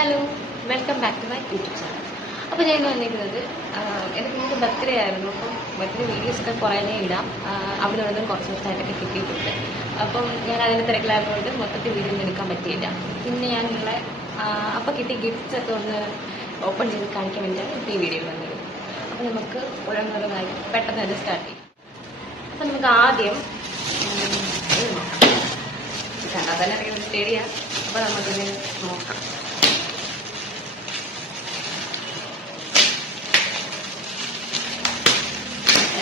Hello, welcome back to my YouTube channel. അപ്പോൾ ഞാൻ വന്നിരിക്കുന്നത് എനിക്ക് ബർത്ത്ഡേ ആയിരുന്നു. അപ്പം ബർത്ത്ഡേ വീഡിയോസൊക്കെ കുറേ ഇടാം. അവിടെ നിന്നും കുറച്ച് ദിവസമായിട്ടൊക്കെ കിട്ടിയിട്ടുണ്ട്. അപ്പം ഞാൻ അതിൻ്റെ തിരക്കിലായതുകൊണ്ട് മൊത്തത്തിൽ വീഡിയോ ഒന്നും എടുക്കാൻ പറ്റിയില്ല. പിന്നെ ഞാൻ നിങ്ങളെ അപ്പോൾ കിട്ടിയ ഗിഫ്റ്റ്സ് ഒക്കെ ഒന്ന് ഓപ്പൺ ചെയ്ത് കാണിക്കാൻ വേണ്ടിയാണ് ഇപ്പോൾ ഈ വീഡിയോ വന്നത്. അപ്പോൾ നമുക്ക് ഓരോന്നോരോന്നായി പെട്ടെന്ന് തന്നെ സ്റ്റാർട്ട് ചെയ്യാം. അപ്പം നമുക്ക് ആദ്യം കണ്ടാൽ തന്നെ അറിയാം സ്റ്റേഡിയ. അപ്പോൾ നമുക്കിത് നോക്കാം.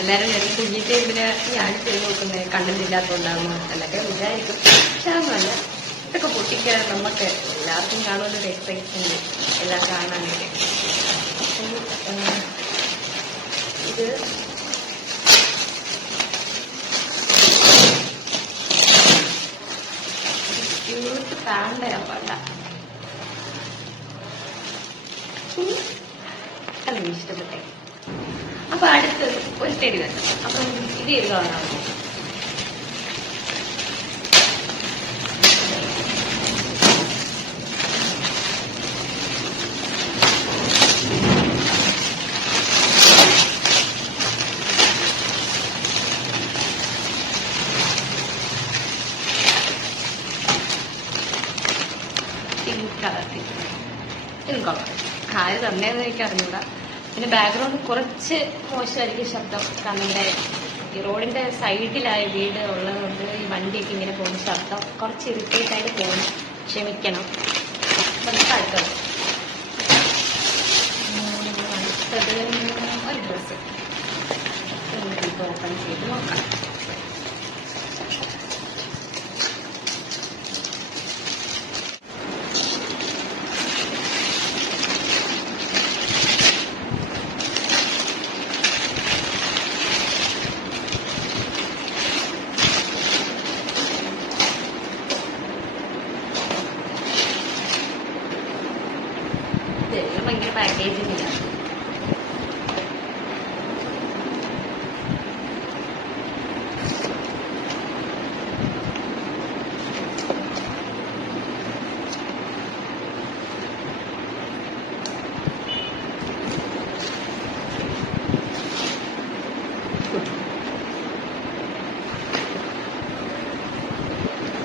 എല്ലാവരും ഞാൻ കുഞ്ഞിട്ട് ഇതിന് ഞാൻ ചെയ്ത് നോക്കുന്നത് കണ്ടന്റ് ഇല്ലാത്തതുകൊണ്ടാകുന്നു എന്നൊക്കെ വിചാരിക്കും. പക്ഷെ അതൊന്നുമല്ല, ഇതൊക്കെ പൊട്ടിക്കാൻ നമുക്ക് എല്ലാവർക്കും കാണുമല്ലോ എക്സൈറ്റ്മെന്റ് എല്ലാം കാണാനൊക്കെ. ഇത് ക്യൂട്ട് പാണ്ടയാ പാണ്ട. അല്ല ഇഷ്ടപ്പെട്ടെ. അപ്പൊ അടുത്തത് ഒരു ടെടി വേണം. അപ്പൊ ഇത് ഏത് കളറാണ്? Pink colour. പിങ്ക് കളർ ആര് തന്നെയെന്ന് എനിക്ക് അറിഞ്ഞൂടാ. പിന്നെ ബാക്ക്ഗ്രൗണ്ട് കുറച്ച് മോശമായിരിക്കും ശബ്ദം. കാരണം ഇവിടെ ഈ റോഡിന്റെ സൈഡിലായ വീട് ഉള്ളതുകൊണ്ട് ഈ വണ്ടിയൊക്കെ ഇങ്ങനെ പോകുന്ന ശബ്ദം കുറച്ച് ഇറിറ്റേറ്റ് ആയിട്ട് പോകുന്നു. ക്ഷമിക്കണം. അപ്പം അടുത്തത് ഒരു ഡ്രസ്സ് ഓപ്പൺ ചെയ്ത് നോക്കാം. ഇതെല്ലാം ഭയങ്കര പാക്കേജിങ് ഇല്ല.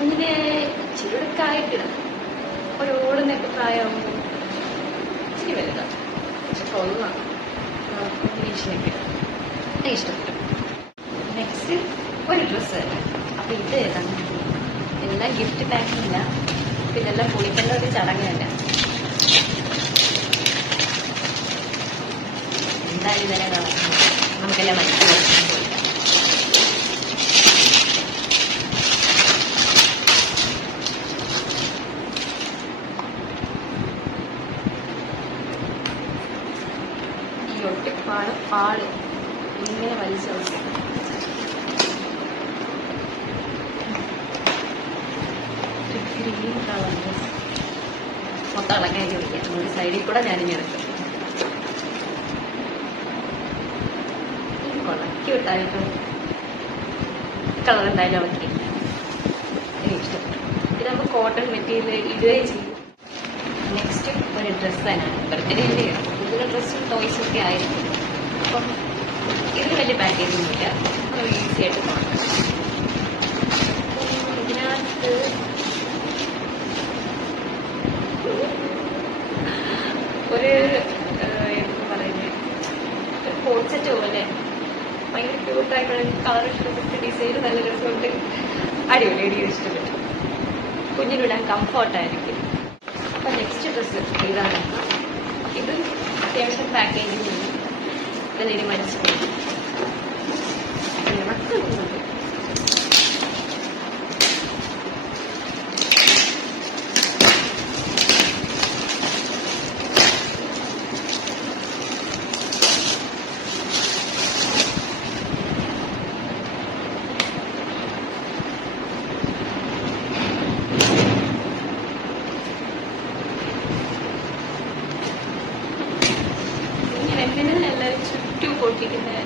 ഇങ്ങനെ ഇച്ചിരിയൊക്കെ ആയിട്ടിടാം. ഒരു ഓടുന്നൊക്കെ പ്രായമാകുമ്പോൾ ഇച്ചിരി വലുതാണ്. പക്ഷെ കൊള്ളാം. കോമ്പിനേഷനൊക്കെ ഇഷ്ടപ്പെട്ടു. നെക്സ്റ്റ് ഒരു ഡ്രസ്സ് തന്നെ. അപ്പൊ ഇത് ഏതാണ്? എല്ലാം ഗിഫ്റ്റ് പാക്കില്ല. പിന്നെ എല്ലാം പൊളിക്കേണ്ട ഒരു ചടങ്ങ് തന്നെ. എന്തായാലും ഇവരെ നമുക്കെല്ലാം മനസ്സിലാക്കാൻ പോയില്ല. ഒട്ടിപ്പാട് പാട് ഇങ്ങനെ വലിച്ചു ഗ്രീൻ കളർ മൊത്തം ഇളക്കാക്കി വയ്ക്കാം. ഒരു സൈഡിൽ കൂടെ ഞാനിങ്ങനെ എടുക്കും. കൊളക്കി വിട്ടായിട്ടും കളർ എന്തായാലും ഇളക്കി എനിക്ക് ഇഷ്ടപ്പെട്ടു. ഇത് നമുക്ക് കോട്ടൺ മെറ്റീരിയൽ ഇടുകയും ചെയ്യും. നെക്സ്റ്റ് ഒരു ഡ്രസ്സ് തന്നെയാണ്. ബർത്ത്ഡേ അല്ലേ, ഇതിൻ്റെ ഡ്രസ്സും ടോയ്സും ഒക്കെ ആയിരിക്കും. അപ്പം ഇതിന് വലിയ പാക്കേജൊന്നും ഇല്ല. നമ്മൾ ഈസി ആയിട്ട് കാണാം. ഇതിനകത്ത് ഒരു എന്താ പറയുന്നത്, ഒരു കോട്ട് സെറ്റ് പോലെ ഭയങ്കര ക്യൂട്ടായിട്ടുള്ള കളർ ഇഷ്ടപ്പെട്ട് ഡിസൈൻ നല്ല രസമുണ്ട്. അടിപൊളി അടിപൊളി ഇഷ്ടപ്പെട്ടു. കുഞ്ഞിനിടാൻ കംഫർട്ടായിരിക്കും. അപ്പം നെക്സ്റ്റ് ഡ്രസ്സ് ഇതാണ്. ഇത് അത്യാവശ്യം പാക്കേജിങ് ഉണ്ട്. ഇതിന് മനസ്സിലായി മക്കളുണ്ട്. എന്തിനാണ് എല്ലാവരും ചുറ്റും പൊട്ടിക്കുന്നത്?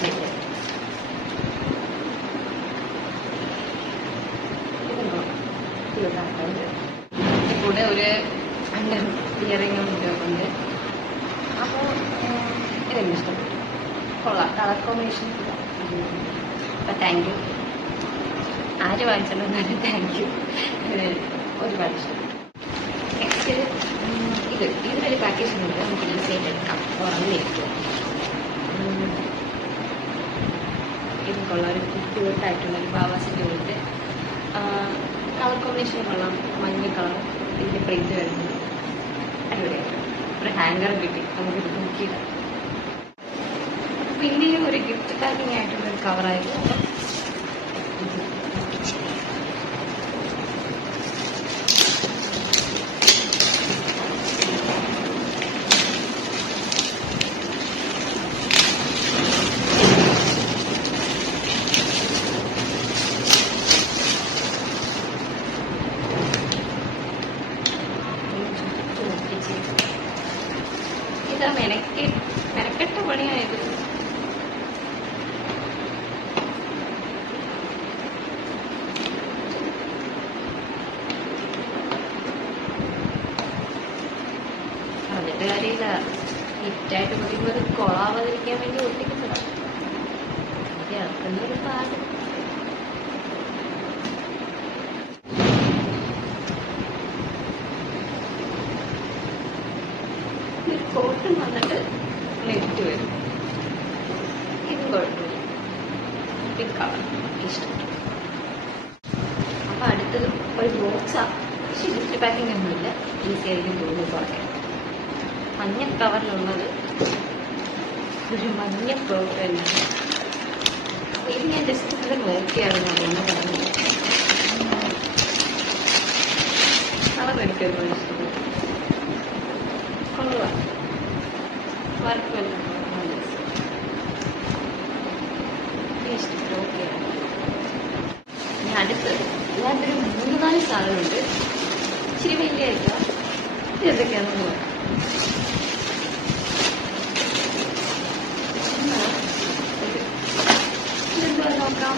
സെറ്റ്. കൂടെ ഒരു അണ്ടർ ഇയറിങ്ങും ഉണ്ട്. അപ്പോൾ ഇതെനിക്ക് ഇഷ്ടപ്പെട്ടു. കൊള്ളാം, കളർ കോമ്പിനേഷൻ. അപ്പം താങ്ക് യു. ആര് വാങ്ങിച്ചതെന്നാലും താങ്ക് യു. ഒരുപാട് ഇഷ്ടപ്പെട്ടു. നെക്സ്റ്റ് ഇതിലൊരു പാക്കേജ് ഉണ്ട്, നമുക്ക് ഈസിയായിട്ട് എടുക്കാം. തുറന്നിരിക്കും. ഇത് കൊള്ളാം, ഒരു ക്യൂട്ടായിട്ടുള്ളൊരു ബാബാസിൻ്റെ പോയിട്ട് കളർ കോമ്പിനേഷൻ കൊള്ളാം. മഞ്ഞ കളർ ഇതിൻ്റെ പ്രിന്റ് വരുന്നത് അടിപൊളിയായിട്ട്. ഒരു ഹാങ്കർ കിട്ടി, നമുക്കിത് നോക്കിയിടാം. പിന്നെയും ഒരു ഗിഫ്റ്റ് പാക്കിംഗ് ആയിട്ടുള്ളൊരു കവറായിരുന്നു. ഇതാ മെനക്കെട്ട പണിയായത്. അതിന്റെ കാര്യമില്ല, ഹിറ്റായിട്ട് പറയുമ്പോൾ അത് കൊളാവാതിരിക്കാൻ വേണ്ടി ഒട്ടിക്കുന്നതാണ്. ഇറക്കുന്നൊരു പാട്. കോട്ടൺ വന്നിട്ട് നെറ്റ് വരും. ഇത് കുഴപ്പമില്ല, പിങ്ക് കളർ ഇഷ്ടപ്പെട്ടു. അപ്പം അടുത്തത് ഒരു ബോക്സാണ്. പക്ഷെ ഗിഫ്റ്റ് പാക്കിംഗ് ഒന്നുമില്ല, ഈസി ആയിരിക്കും തോന്നുന്നു പറയാൻ. മഞ്ഞ കവറിലുള്ളത് ഒരു മഞ്ഞ ഫ്രോക്ക് തന്നെയാണ്. അപ്പോൾ ഇത് ഞാൻ ജസ്റ്റ് ഇത് നോക്കിയായിരുന്നു, അതുകൊണ്ട് പറഞ്ഞത്. കളർ എനിക്ക് ഒരുപാട് ഇഷ്ടപ്പെട്ടു. കൊള്ളാം, വർക്ക് വല്ല ഇഷ്ടപ്പെട്ടു. ഓക്കെയാണ്. ഇനി അടുത്തത് ഇതിനകത്തൊരു 3-4 സാധനമുണ്ട്. ഇച്ചിരി വലിയ ആയിട്ടാ. ഇതെന്തൊക്കെയാണെന്ന് നോക്കാം. ഇതെന്താ നോക്കാം.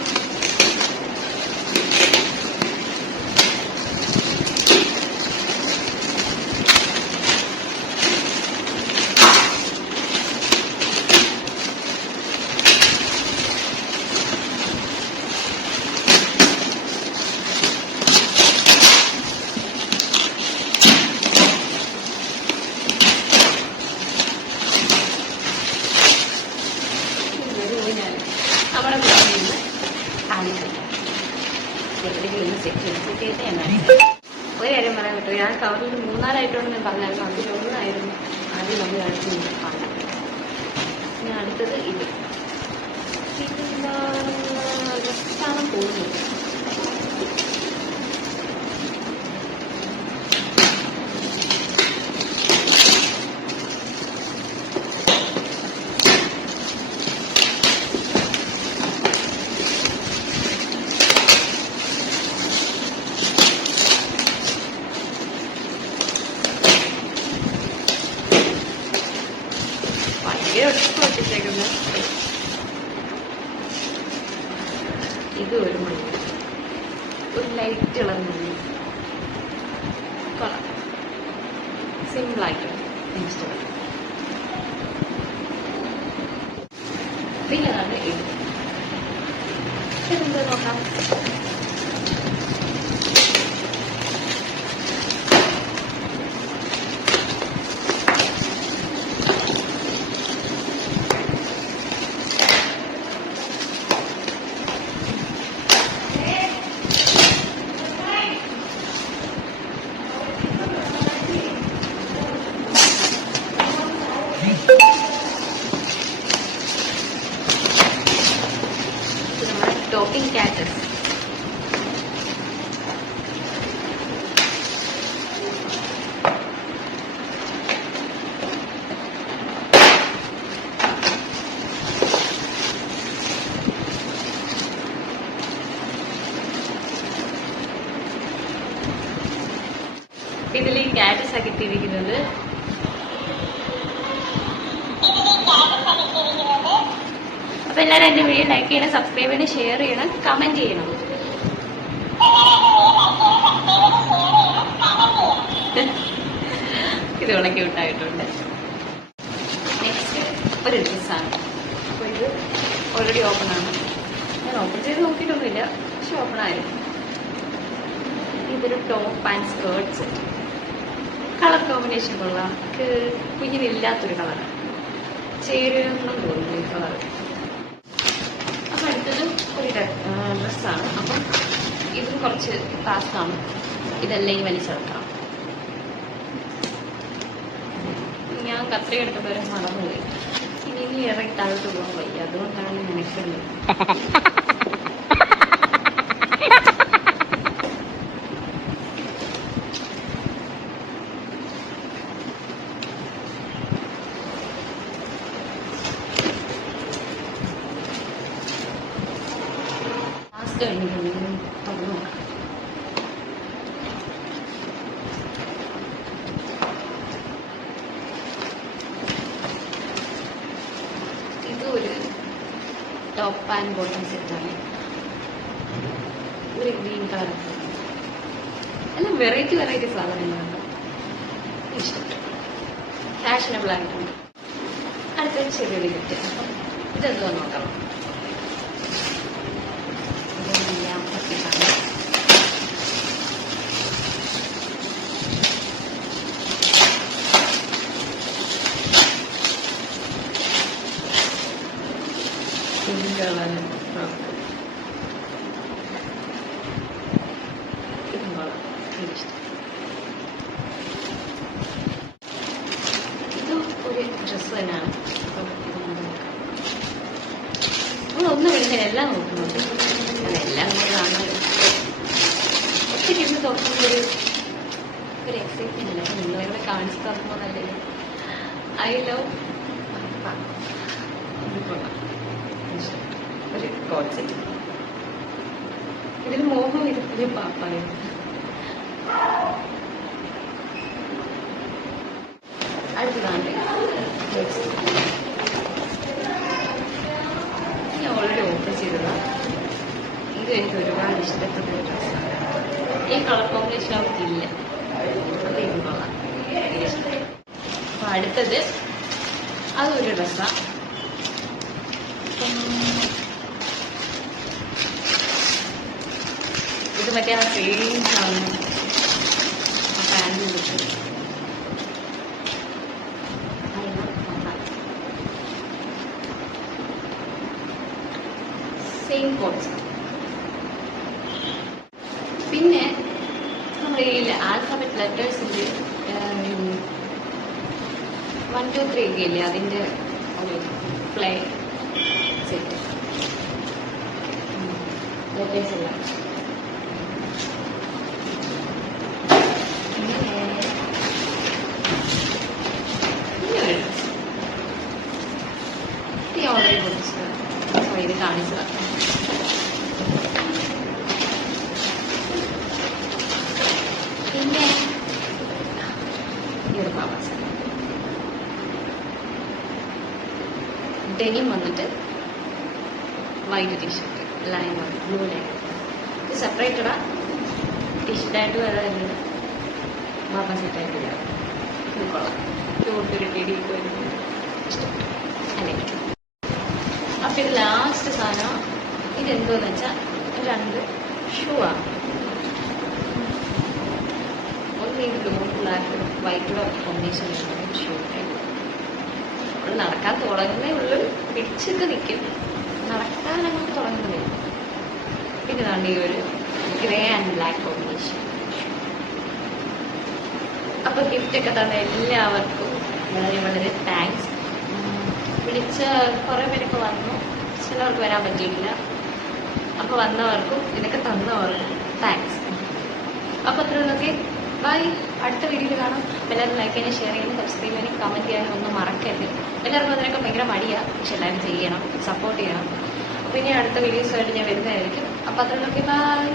നമ്മുടെ വീട്ടിൽ നിന്ന് കാണിച്ചില്ല, എവിടെയെങ്കിലും സെറ്റ് ചെയ്തിട്ട് എന്നാണ്. ഒരു കാര്യം പറയാൻ പറ്റുമോ, ഞാൻ കവറിൽ 3-4 ഐറ്റം ഞാൻ പറഞ്ഞായിരുന്നു. അതിലൊന്നായിരുന്നു ആദ്യം നമ്മൾ കാണിച്ചു കാണാം. ഇനി അടുത്തത് ഇത് ജസ്റ്റാണ് പോകുന്നത്. ഒട്ടിച്ചേക്കുന്നത് ഇത് ഒരു മഞ്ഞ, ഒരു ലൈറ്റ് കളർ മഞ്ഞ. കൊള്ളാം, സിമ്പിളായിട്ട് ഇഷ്ടപ്പെട്ടു. പിന്നെയാണ് ഇത്. ഇതെന്ത് നോക്കാം. ടോക്കിംഗ് കാറ്റസ്. ഇതിൽ ഈ കാറ്റസാണ് കിട്ടിയിരിക്കുന്നത്. അപ്പോൾ എല്ലാവരും എൻ്റെ വീഡിയോ ലൈക്ക് ചെയ്യണം, സബ്സ്ക്രൈബ് ചെയ്യണം, ഷെയർ ചെയ്യണം, കമൻറ്റ് ചെയ്യണം. ഇത് വളരെ ക്യൂട്ടായിട്ടുണ്ട്. നെക്സ്റ്റ് ഒരു ഡ്രസ്സാണ്. അപ്പോൾ ഇത് ഓൾറെഡി ഓപ്പൺ ആണ്. ഞാൻ ഓപ്പൺ ചെയ്ത് നോക്കിയിട്ടൊന്നുമില്ല, പക്ഷെ ഓപ്പൺ ആയിരുന്നു. ഇതൊരു top and skirts. Colour combination കൊള്ളാം. കുഞ്ഞിനില്ലാത്തൊരു കളറാണ്, ചേരുമെന്നും തോന്നുന്നു ഈ കളർ. അപ്പം അടുത്തത് ഒരു ഡ്രസ്സാണ്. അപ്പം ഇതും കുറച്ച് ഫാസ്റ്റാണ്. ഇതെല്ലാം ഈ വലിച്ചെടുക്കണം. ഞാൻ കത്രിക എടുത്തപ്പോൾ ഒരു മറന്നുപോയി. ഇനി ഇറങ്ങി താഴോട്ട് പോകാൻ വയ്യ, അതുകൊണ്ടാണ് നിനക്കുന്നത്. ഇതൊരു ടോപ്പ് ആൻഡ് ബോട്ടം സെറ്റാണ്. ഒരു ഗ്രീൻ കളർ. എല്ലാം വെറൈറ്റി സാധനങ്ങളുണ്ട്. ഇഷ്ടപ്പെട്ടു, ഫാഷനബിൾ ആയിട്ടുണ്ട്. അടുത്ത ചെറിയൊരു ഗിഫ്റ്റ്. അപ്പം ഇതെന്തോ നോക്കണം. ഇതെല്ലാം പറ്റിയിട്ടാണ്. ഇതും ഒരു ഡ്രസ്സ് തന്നെയാണ്. നമ്മളൊന്നും എടുക്കാൻ എല്ലാം നോക്കുന്നുണ്ട്. അതെല്ലാം നമ്മൾ കാണുന്നത് ഒത്തിരി ഇരുന്ന് തുറക്കുമ്പോൾ ഒരു എക്സൈറ്റ്മെന്റ് ഇല്ല. നിങ്ങളെ കാണിച്ച് തുറക്കുമ്പോൾ നല്ലത്. ഐ ലവ് ഒരു കോൺസെപ്റ്റ്. ഇതിൽ മോഹം ഇതിൽ പാപ്പായ. അടുത്തതാണ് ഞാൻ ഓൾറെഡി ഓപ്പൺ ചെയ്തതാണ്. ഇത് എനിക്ക് ഒരുപാട് ഇഷ്ടപ്പെട്ട ഒരു ഡ്രസ്സാണ്. ഈ കളർ കോമ്പിനേഷൻ അവർക്കില്ല, അത് ഇത് കൊള്ളാം, ഇഷ്ടം. അപ്പൊ അടുത്തത് അതൊരു ഡ്രസ്സാണ്. ഇത് മറ്റേ ആ സെയിം സാധനം പാൻറ് കിട്ടും. Same concept. പിന്നെ നമ്മൾ ഈ ആൽഫബറ്റ് ലെറ്റേഴ്സിൻ്റെ 1, 2, 3 ഒക്കെ ഇല്ലേ, അതിൻ്റെ ഒരു പ്ലേ സെറ്റ് ലെറ്റേഴ്സ് എല്ലാം. ഓൾറെഡി പൊടിച്ചത് ഇത് കാണിച്ചതാണ്. പിന്നെ ഈ ഒരു പാവാസ ഡെനിം വന്നിട്ട് വൈറ്റ് ടീഷർട്ട് ലൈൻ വന്നു, ബ്ലൂ ലൈൻ. ഇത് സെപ്പറേറ്റഡാ ടീഷർട്ടായിട്ട് വരാറുണ്ട്, ബാബ സെറ്റായിട്ട് വരാം. ഇത് കൊള്ളാം, ക്യൂട്ടൊരു ടെടിയൊക്കെ വരുന്നത് ഇഷ്ടപ്പെട്ടു. അല്ലെങ്കിൽ അപ്പം ഇത് ലാസ്റ്റ് സാധനം. ഇതെന്തോന്ന് വെച്ചാൽ 2 ഷൂ ആണ്. ഒന്ന് ഈ blue black white combination shoe type. നമ്മൾ നടക്കാൻ തുടങ്ങുന്നേ ഉള്ളു, പിടിച്ചൊക്കെ നിൽക്കും, നടക്കാൻ അങ്ങോട്ട് തുടങ്ങുന്നേ. പിന്നെ ഇതാണ് ഈ ഒരു ഗ്രേ ആൻഡ് ബ്ലാക്ക് കോമ്പിനേഷൻ. അപ്പൊ ഗിഫ്റ്റൊക്കെ തന്നെ എല്ലാവർക്കും വളരെ താങ്ക്സ്. വിളിച്ച കുറേ പേരൊക്കെ വന്നു, ചിലവർക്ക് വരാൻ പറ്റിയിട്ടില്ല. അപ്പോൾ വന്നവർക്കും ഇതൊക്കെ തന്നവർക്കും താങ്ക്സ്. അപ്പോൾ അത്രയൊക്കെ ബൈ. അടുത്ത വീഡിയോയിൽ കാണാം. എല്ലാവരും ലൈക്ക് ചെയ്യാനും ഷെയർ ചെയ്യാനും സബ്സ്ക്രൈബ് ചെയ്യാനും കമൻറ്റ് ചെയ്യാനും ഒന്നും മറക്കരുത്. എല്ലാവർക്കും അതിനൊക്കെ ഭയങ്കര മടിയാണ്, പക്ഷെ എല്ലാവരും ചെയ്യണം, സപ്പോർട്ട് ചെയ്യണം. അപ്പോൾ ഇനി അടുത്ത വീഡിയോസുമായിട്ട് ഞാൻ വരുന്നതായിരിക്കും. അപ്പോൾ അത്രയൊക്കെ ബൈ.